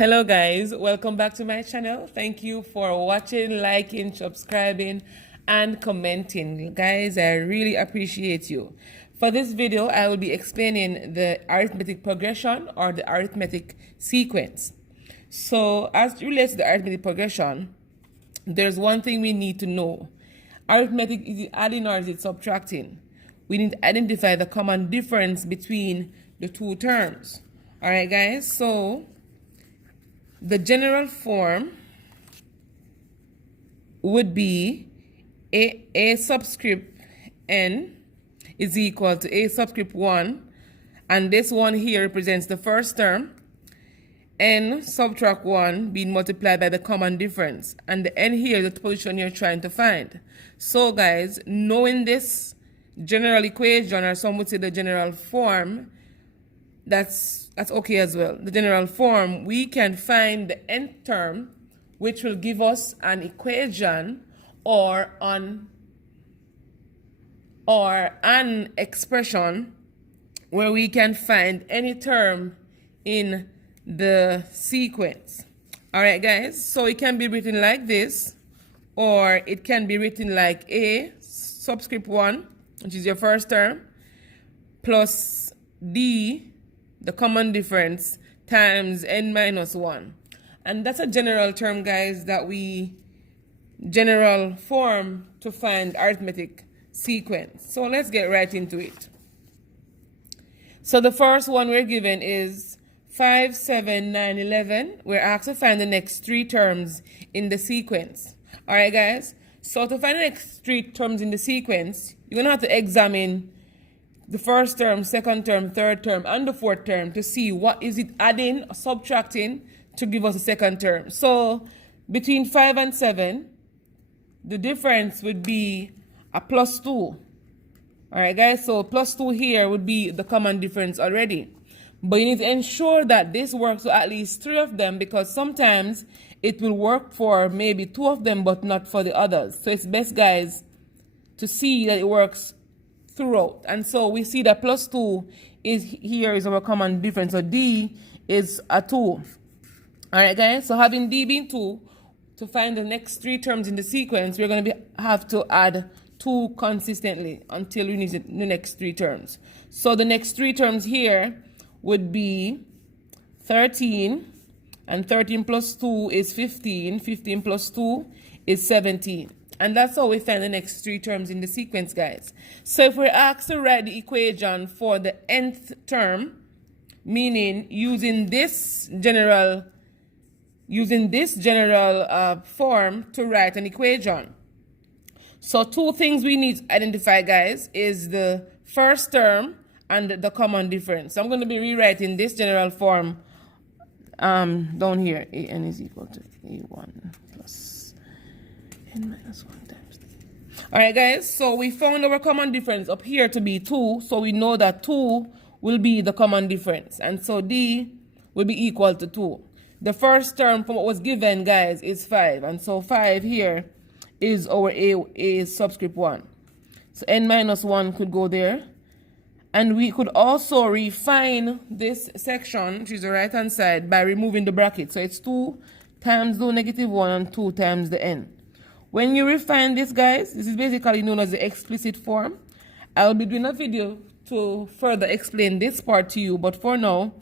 Hello guys, welcome back to my channel. Thank you for watching, liking, subscribing and commenting. Guys, I really appreciate you. For this video, I will be explaining the arithmetic progression or the arithmetic sequence. So as it relates to the arithmetic progression, there's one thing we need to know. Arithmetic, is it adding or is it subtracting? We need to identify the common difference between the two terms. All right, guys, so the general form would be a subscript n is equal to a subscript 1, and this one here represents the first term, n subtract 1 being multiplied by the common difference, and the n here is the position you're trying to find. So guys, knowing this general equation, or some would say the general form, that's okay as well. The general form, we can find the nth term, which will give us an equation or an expression where we can find any term in the sequence. All right, guys, so it can be written like this, or it can be written like a subscript 1, which is your first term, plus d, the common difference, times n minus 1. And that's a general term, guys, that we general form to find arithmetic sequence. So let's get right into it. So the first one we're given is 5, 7, 9, 11. We're asked to find the next three terms in the sequence. All right, guys. So to find the next three terms in the sequence, you're going to have to examine the first term, second term, third term, and the fourth term to see what is it adding or subtracting to give us a second term. So between 5 and 7, the difference would be a plus 2. All right, guys, so plus 2 here would be the common difference already. But you need to ensure that this works for at least 3 of them, because sometimes it will work for maybe 2 of them but not for the others. So it's best, guys, to see that it works throughout. And so we see that plus 2 is our common difference. So D is a 2. All right, guys, so having D being 2, to find the next three terms in the sequence, we're going to have to add 2 consistently until we need the next three terms. So the next three terms here would be 13, and 13 plus 2 is 15. 15 plus 2 is 17. And that's how we find the next three terms in the sequence, guys. So if we're asked to write the equation for the nth term, meaning using this general form to write an equation. So 2 things we need to identify, guys, is the first term and the common difference. So I'm going to be rewriting this general form down here. An is equal to a1 plus n minus 1 times d. All right, guys, so we found our common difference up here to be 2, so we know that 2 will be the common difference, and so d will be equal to 2. The first term from what was given, guys, is 5, and so 5 here is our a subscript 1. So n minus 1 could go there, and we could also refine this section, which is the right hand side, by removing the bracket. So it's 2 times the negative 1 and 2 times the n. When you refine this, guys, this is basically known as the explicit form. I'll be doing a video to further explain this part to you, but for now,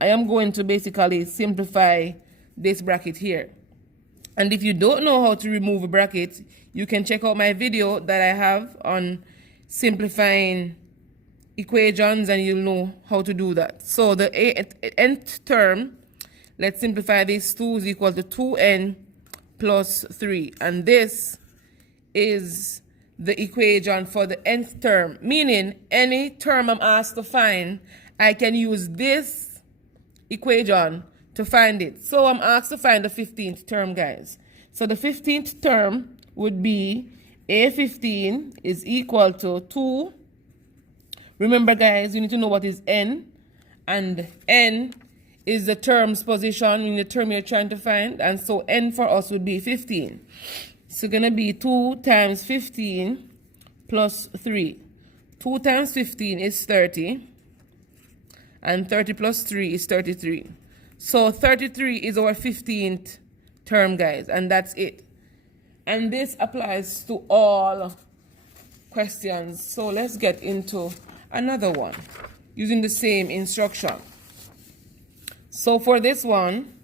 I am going to basically simplify this bracket here. And if you don't know how to remove a bracket, you can check out my video that I have on simplifying equations, and you'll know how to do that. So the nth term, let's simplify this. 2 is equal to 2n plus 3, and this is the equation for the nth term, meaning any term I'm asked to find, I can use this equation to find it. So I'm asked to find the 15th term, guys. So the 15th term would be a15 is equal to 2. Remember, guys, you need to know what is n, and n is the term's position in the term you're trying to find, and so n for us would be 15. So it's going to be 2 times 15 plus 3. 2 times 15 is 30, and 30 plus 3 is 33. So 33 is our 15th term, guys, and that's it. And this applies to all questions. So let's get into another one using the same instruction. So for this one,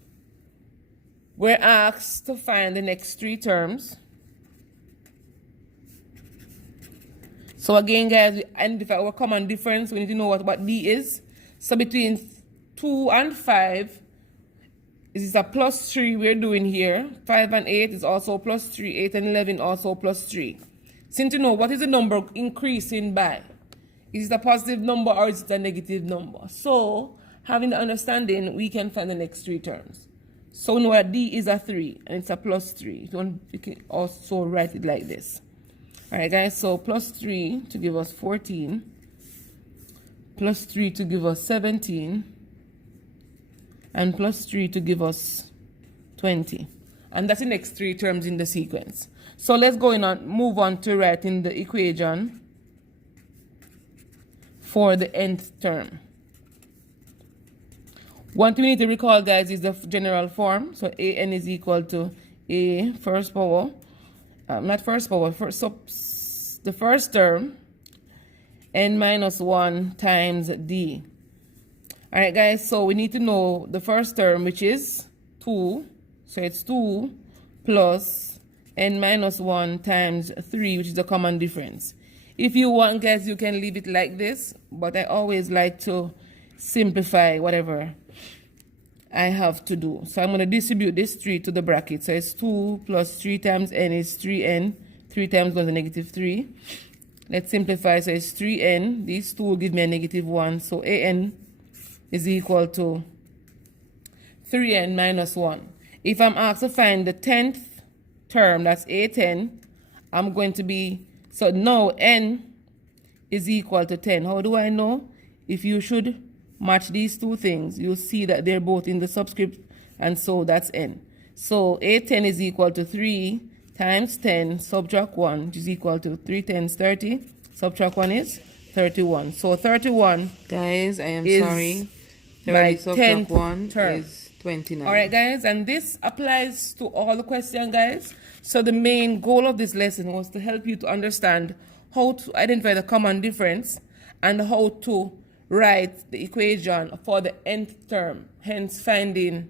we're asked to find the next 3 terms. So again, guys, we identify our common difference. We need to know what D is. So between 2 and 5, this is a plus 3 we're doing here. 5 and 8 is also plus 3. 8 and 11 also plus 3. So need to know what is the number increasing by. Is it a positive number or is it a negative number? So having the understanding, we can find the next 3 terms. So we know that D is a 3 and it's a plus 3. You can also write it like this. Alright guys, so plus 3 to give us 14, plus 3 to give us 17, and plus 3 to give us 20. And that's the next 3 terms in the sequence. So let's go in and move on to writing the equation for the nth term. One thing we need to recall, guys, is the general form. So an is equal to a first power. Not first power, the first term, n minus 1 times d. Alright guys, so we need to know the first term, which is 2. So it's 2 plus n minus 1 times 3, which is the common difference. If you want, guys, you can leave it like this, but I always like to simplify whatever I have to do. So I'm going to distribute this 3 to the bracket. So it's 2 plus 3 times n is 3n. 3 times goes to negative 3. Let's simplify. So it's 3n. These 2 will give me a negative 1. So an is equal to 3n minus 1. If I'm asked to find the 10th term, that's a10, I'm going to be, so now n is equal to 10. How do I know? If you should match these 2 things, you'll see that they're both in the subscript, and so that's n. So a10 is equal to 3 times 10, subtract 1, which is equal to 3 tens 30, subtract 1 is 31. So 31, guys, I am sorry, 30 subtract 1 term is 29. Alright guys, and this applies to all the questions, guys. So the main goal of this lesson was to help you to understand how to identify the common difference and how to write the equation for the nth term, hence finding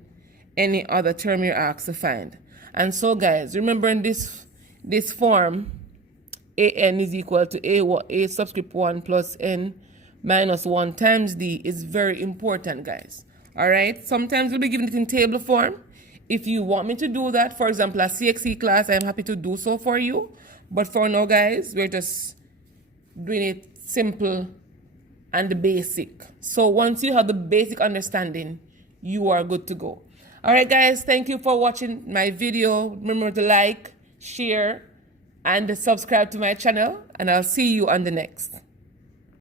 any other term you're asked to find. And so guys, remember in this form, an is equal to a subscript 1 plus n minus 1 times d is very important, guys. Alright, sometimes we'll be giving it in table form. If you want me to do that, for example, a CXC class, I'm happy to do so for you. But for now, guys, we're just doing it simple and the basic. So once you have the basic understanding, you are good to go. Alright guys, thank you for watching my video. Remember to like, share, and subscribe to my channel, and I'll see you on the next.